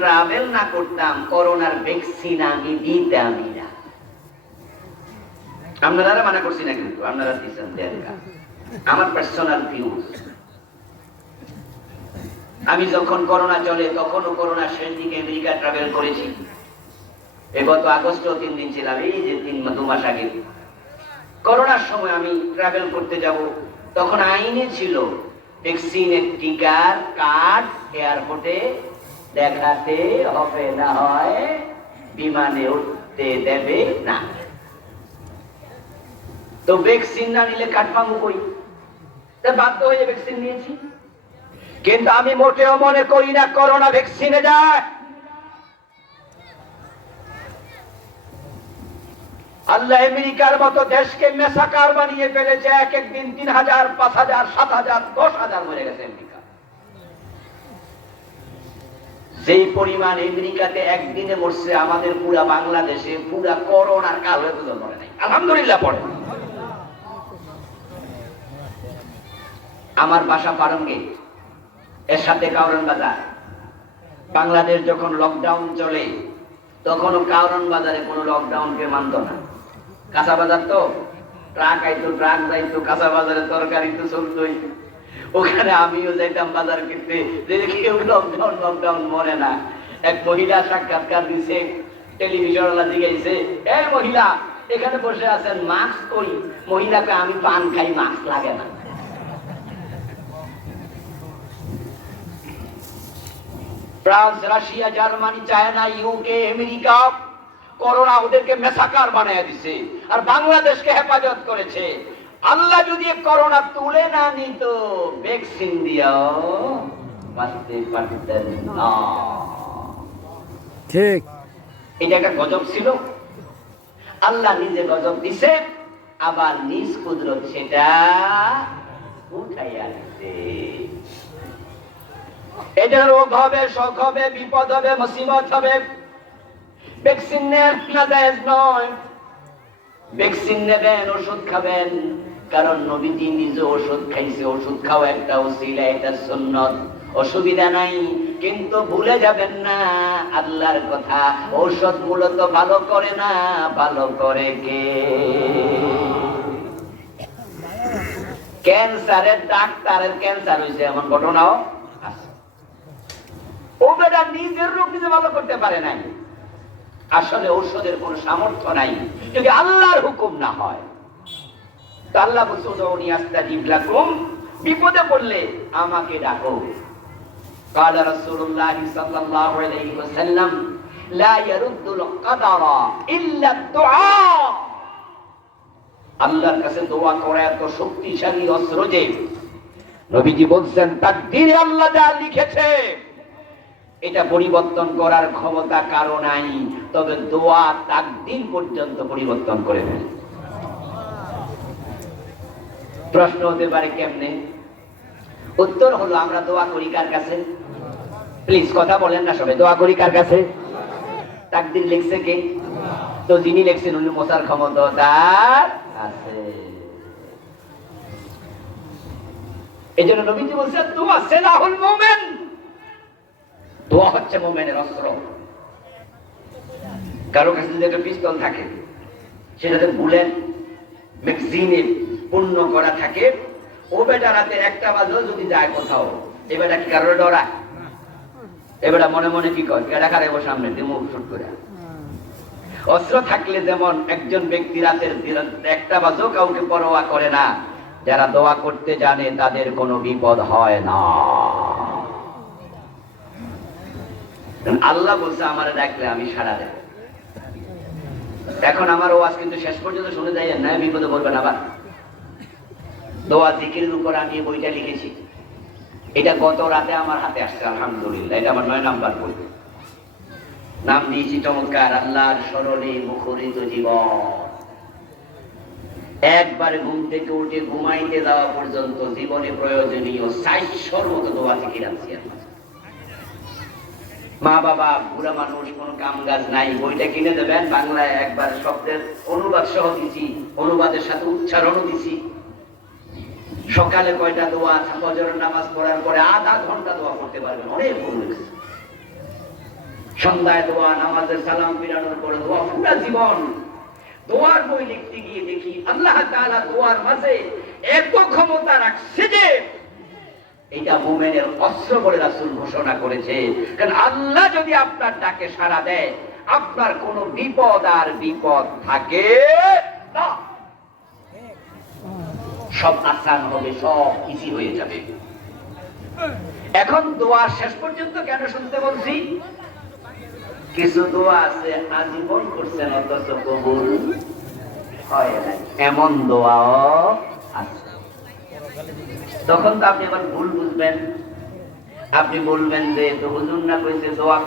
Travel না করতাম, করোনার ভ্যাকসিন আমি দিতামই না। আপনারা মানা করছি না, কিন্তু আপনারা দিচ্ছেন। আমার পার্সোনাল ভিউজ। আমি যখন করোনা চলে, তখনও করোনা শেষ দিকে আমেরিকা ট্রাভেল করেছি। গত আগস্ট 3 দিন ছিলাম, এই যে 2 মাস আগে করোনার সময় আমি ট্রাভেল করতে যাব, তখন আইনে ছিল ভ্যাকসিনের টিকার কার্ড এয়ারপোর্টে দেখাতে হবে, না হয় বিমানে উঠতে দেবে না। তো ভ্যাকসিন না নিলে কার্ড পাবো কই? বাধ্য হয়ে ভ্যাকসিন নিয়েছি। কিন্তু আমি মোটেও মনে করি না করোনা ভ্যাকসিনে যায়। আল্লাহ আমেরিকার মতো দেশকে মেসাকার বানিয়ে ফেলেছে। এক একদিন 3000, 5000, 7000, 10,000 মরে গেছে আমেরিকা। যেই পরিমাণ আমেরিকাতে একদিনে মরছে, আমাদের পুরা বাংলাদেশে পুরা করোনার কাল হয়ে পর্যন্ত মরে নাই। আলহামদুলিল্লাহ পড়ে। আমার বাসা ফার্মগেট, এর সাথে কাউরান বাজার। বাংলাদেশ যখন লকডাউন চলে, তখনও কাউরান বাজারে কোনো লকডাউনকে মানত না। কাঁচা বাজার তো, ট্রাক আইতো, ট্রাক যাইতো, কাঁচা বাজারে তরকারি তো চলতোই। ওখানে আমিও যাইতাম বাজার কিনতে, যে কেউ লকডাউন লকডাউন মরে না। এক মহিলা সাক্ষাৎকার দিছে, টেলিভিশনওয়ালা জিজ্ঞাসা, এই মহিলা এখানে বসে আছেন, মাস্ক কই? মহিলাকে, আমি পান খাই, মাস্ক লাগে না। France, Russia, Germany, China, UK, America corona ওদেরকে মেসাকার বানিয়ে দিছে, আর বাংলাদেশকে হেফাজত করেছে। আল্লাহ যদি করোনা তুলে না নিত, ভ্যাকসিন দিয়াও বাঁচতে পারতেন না। ঠিক, এটা একটা গজব ছিল। আল্লাহ নিজে গজব দিছে, আবার নিজ কুদরত সেটা উঠাইয়া দিছে। এটা রোগ হবে, শোক হবে, বিপদ হবে, মুসিবত হবে। ভ্যাকসিন নেওয়া জায়েজ নয়। ভ্যাকসিন নেবেন, ওষুধ খাবেন, কারণ নবীজি নিজে ওষুধ খাইছে। ওষুধ খাওয়া একটা ওসিলা, এটা সুন্নত, অসুবিধা নাই। কিন্তু ভুলে যাবেন না আল্লাহর কথা, ঔষধ মূলত ভালো করে না, ভালো করে কে? ক্যান্সারের ডাক্তারের ক্যান্সার হয়েছে, এমন ঘটনাও আছে। ও বেটা নিজের রোগ নিজে ভালো করতে পারে নাই। আসলে ঔষধের কোন সামর্থ্য নাই যদি আল্লাহর হুকুম না হয়। তো আল্লাহ বলছে, উদউনি আস্তাজিব লাকুম, বিপদে পড়লে আমাকে ডাকো। قال رسول الله صلى الله عليه وسلم لا يرد القدر الا الدعاء। আল্লাহর কাছে দোয়া করা এত শক্তিশালী অস্ত্র যে নবীজি বলছেন, তাকদীরে আল্লাহ যা লিখেছে এটা পরিবর্তন করার ক্ষমতা কারো নাই, তবে দোয়া তাকদীর পর্যন্ত পরিবর্তন করে ফেলে। প্রশ্ন হতে পারে কেমনে? উত্তর হলো, আমরা দোয়া করি কার কাছে? প্লিজ কথা বলেন না সবাই। দোয়া করি কার কাছে? তাকদীর লিখছে কে? তো যিনি লিখছেন উনি মোসার ক্ষমতা তার আছে। এজন্য নবীজি বলছেন, দোয়া সিলাহুল মুমিন। দোয়া হচ্ছে মুমিনের অস্ত্র। কারো কাছে যদি একটা পিস্তল থাকে, সেটাতে বুলেট ম্যাগজিনে পূর্ণ করা থাকে, ও বেটা রাতে 1টা বাজলেও যদি যায় কোথাও, এ বেটা কি কারোর ডরায়? এ বেটা মনে মনে কি করে, এটা খারাপ সামনে দিয়ে মুখ শুট করে। অস্ত্র থাকলে যেমন একজন ব্যক্তি রাতের 1টা বাজেও কাউকে পরোয়া করে না, যারা দোয়া করতে জানে তাদের কোনো বিপদ হয় না। আল্লাহ বলছে, আমারে ডাকলে আমি সাড়া দেব। এখন আমার ওয়াজ কিন্তু শেষ পর্যন্ত শুনে যাই না, বিপদে পড়বেন আবার। দোয়া জিকিরের উপর আমি বইটা লিখেছি, এটা গত রাতে আমার হাতে আসছে, আলহামদুলিল্লাহ। এটা আমার 9 নাম্বার বই। নাম দিয়েছি চমৎকার, আল্লাহর স্মরণে মুখরিত জীবন। একবার ঘুম থেকে উঠে ঘুমাইতে যাওয়া পর্যন্ত জীবনে প্রয়োজনীয় 400-র মতো দোয়া জিকির আছে। মা বাবা, বুড়া মানুষ, কোন কাম কাজ নাই, বইটা কিনে দেবেন। বাংলায় একবার শব্দের অনুবাদ সহ দিছি, অনুবাদের সাথে উচ্চারণও দিছি। সকালে কয়টা দোয়া, ফজরের নামাজ পড়ার পরে আধা ঘন্টা দোয়া করতে পারবেন, অনেক ভুল হয়েছে। সন্ধ্যায় দোয়া, নামাজের সালাম ফিরানোর পরে দোয়া, পুরা জীবন দোয়ার বই লিখতে গিয়ে দেখি আল্লাহ তাআলা দোয়ার মাঝে এত ক্ষমতা রাখছে যে এটা মুমিনের অস্ত্র বলে রাসূল ঘোষণা করেছে। কারণ আল্লাহ যদি আপনার ডাকে সাড়া দেয়, আপনার কোনো বিপদ আর বিপদ থাকে না, সব আসান হবে, সব ইজি হয়ে যাবে। এখন দোয়া শেষ পর্যন্ত কেন শুনতে বলছি? কিছু দোয়া আছে আজীবন করছেন অথচ কবুল হয় না, এমন দোয়াও আছে। তখন তো আপনি আবার ভুল বুঝবেন, আপনি বলবেন যে তো হুজুর না কইছে দোয়া